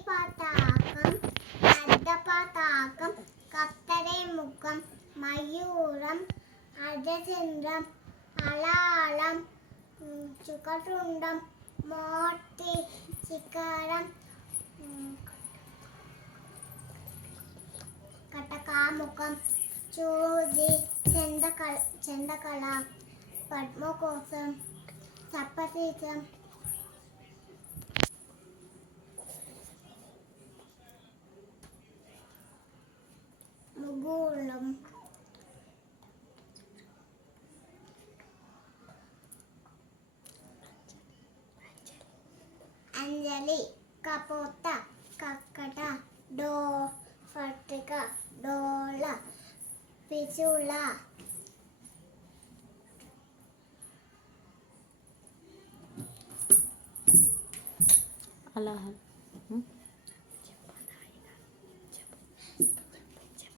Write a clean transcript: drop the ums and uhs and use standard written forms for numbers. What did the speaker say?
పతాకం అర్ధపతాకం కత్తెర ముఖం మయూరం అర్ధచంద్రం అలాలం చుకటుండం మోటి శిఖరం కటకాముఖం చూది చందకళ పద్మకోశం సప్పశీతం ముగూలం అంజలి కపోత కక్కట డో పట్టిక డోల పిచుల అలా